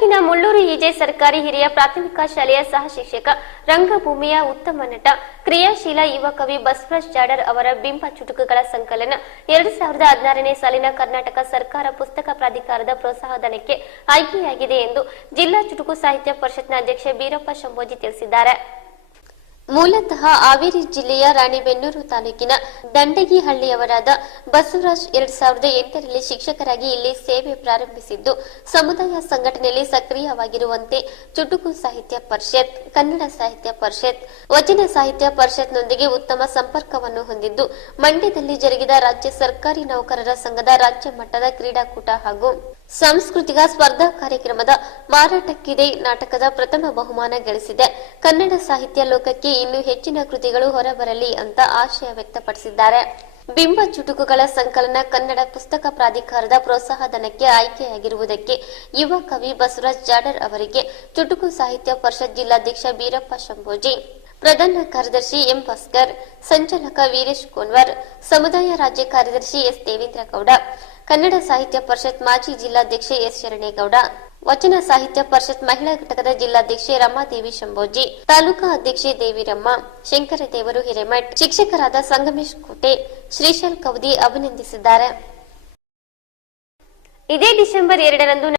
ತಾಲೂಕಿನ ಮುಳ್ಳೂರು ಇಜೆ ಸರ್ಕಾರಿ ಹಿರಿಯ ಪ್ರಾಥಮಿಕ ಶಾಲೆಯ ಸಹ ಶಿಕ್ಷಕ, ರಂಗಭೂಮಿಯ ಉತ್ತಮ ನಟ, ಕ್ರಿಯಾಶೀಲ ಯುವ ಕವಿ ಬಸವರಾಜ್ ಜಾಡರ್ ಅವರ ಬಿಂಬ ಚುಟುಕುಗಳ ಸಂಕಲನ 2016ನೇ ಸಾಲಿನ ಕರ್ನಾಟಕ ಸರ್ಕಾರ ಪುಸ್ತಕ ಪ್ರಾಧಿಕಾರದ ಪ್ರೋತ್ಸಾಹಧನಕ್ಕೆ ಆಯ್ಕೆಯಾಗಿದೆ ಎಂದು ಜಿಲ್ಲಾ ಚುಟುಕು ಸಾಹಿತ್ಯ ಪರಿಷತ್ನ ಅಧ್ಯಕ್ಷ ಬೀರಪ್ಪ ಶಂಭೋಜಿ ತಿಳಿಸಿದ್ದಾರೆ. ಮೂಲತಃ ಹಾವೇರಿ ಜಿಲ್ಲೆಯ ರಾಣಿಬೆನ್ನೂರು ತಾಲೂಕಿನ ದಂಡಗಿಹಳ್ಳಿಯವರಾದ ಬಸವರಾಜ್ 2008ರಲ್ಲಿ ಶಿಕ್ಷಕರಾಗಿ ಇಲ್ಲಿ ಸೇವೆ ಪ್ರಾರಂಭಿಸಿದ್ದು, ಸಮುದಾಯ ಸಂಘಟನೆಯಲ್ಲಿ ಸಕ್ರಿಯವಾಗಿರುವಂತೆ ಚುಟುಕು ಸಾಹಿತ್ಯ ಪರಿಷತ್, ಕನ್ನಡ ಸಾಹಿತ್ಯ ಪರಿಷತ್, ವಚನ ಸಾಹಿತ್ಯ ಪರಿಷತ್ನೊಂದಿಗೆ ಉತ್ತಮ ಸಂಪರ್ಕವನ್ನು ಹೊಂದಿದ್ದು, ಮಂಡ್ಯದಲ್ಲಿ ಜರುಗಿದ ರಾಜ್ಯ ಸರ್ಕಾರಿ ನೌಕರರ ಸಂಘದ ರಾಜ್ಯ ಮಟ್ಟದ ಕ್ರೀಡಾಕೂಟ ಹಾಗೂ ಸಾಂಸ್ಕೃತಿಕ ಸ್ಪರ್ಧಾ ಕಾರ್ಯಕ್ರಮದ ಮಾರಾಟಕ್ಕಿದೆ ನಾಟಕದ ಪ್ರಥಮ ಬಹುಮಾನ ಗಳಿಸಿದೆ. ಕನ್ನಡ ಸಾಹಿತ್ಯ ಲೋಕಕ್ಕೆ ಇನ್ನೂ ಹೆಚ್ಚಿನ ಕೃತಿಗಳು ಹೊರಬರಲಿ ಅಂತ ಆಶಯ ವ್ಯಕ್ತಪಡಿಸಿದ್ದಾರೆ. ಬಿಂಬ ಚುಟುಕುಗಳ ಸಂಕಲನ ಕನ್ನಡ ಪುಸ್ತಕ ಪ್ರಾಧಿಕಾರದ ಪ್ರೋತ್ಸಾಹಧನಕ್ಕೆ ಆಯ್ಕೆಯಾಗಿರುವುದಕ್ಕೆ ಯುವ ಕವಿ ಬಸವರಾಜ್ ಜಾಡರ್ ಅವರಿಗೆ ಚುಟುಕು ಸಾಹಿತ್ಯ ಪರಿಷತ್ ಜಿಲ್ಲಾಧ್ಯಕ್ಷ ಬೀರಪ್ಪ ಶಂಭೋಜಿ, ಪ್ರಧಾನ ಕಾರ್ಯದರ್ಶಿ ಎಂ ಭಾಸ್ಕರ್, ಸಂಚಾಲಕ ವೀರೇಶ್ ಕೋನ್ವರ್, ಸಮುದಾಯ ರಾಜ್ಯ ಕಾರ್ಯದರ್ಶಿ ಎಸ್ ದೇವೇಂದ್ರ ಗೌಡ, ಕನ್ನಡ ಸಾಹಿತ್ಯ ಪರಿಷತ್ ಮಾಜಿ ಜಿಲ್ಲಾಧ್ಯಕ್ಷೆ ಎಸ್ ಶರಣೇಗೌಡ, ವಚನ ಸಾಹಿತ್ಯ ಪರಿಷತ್ ಮಹಿಳಾ ಘಟಕದ ಜಿಲ್ಲಾಧ್ಯಕ್ಷೆ ರಮಾದೇವಿ ಶಂಭೋಜಿ, ತಾಲೂಕಾ ಅಧ್ಯಕ್ಷೆ ದೇವಿರಮ್ಮ, ಶಂಕರದೇವರು ಹಿರೇಮಠ್, ಶಿಕ್ಷಕರಾದ ಸಂಗಮೇಶ್ ಕೋಟೆ, ಶ್ರೀಶೈಲ್ ಕವದಿ ಅಭಿನಂದಿಸಿದ್ದಾರೆ. ಇದೇ ಡಿಸೆಂಬರ್ 2ರಂದು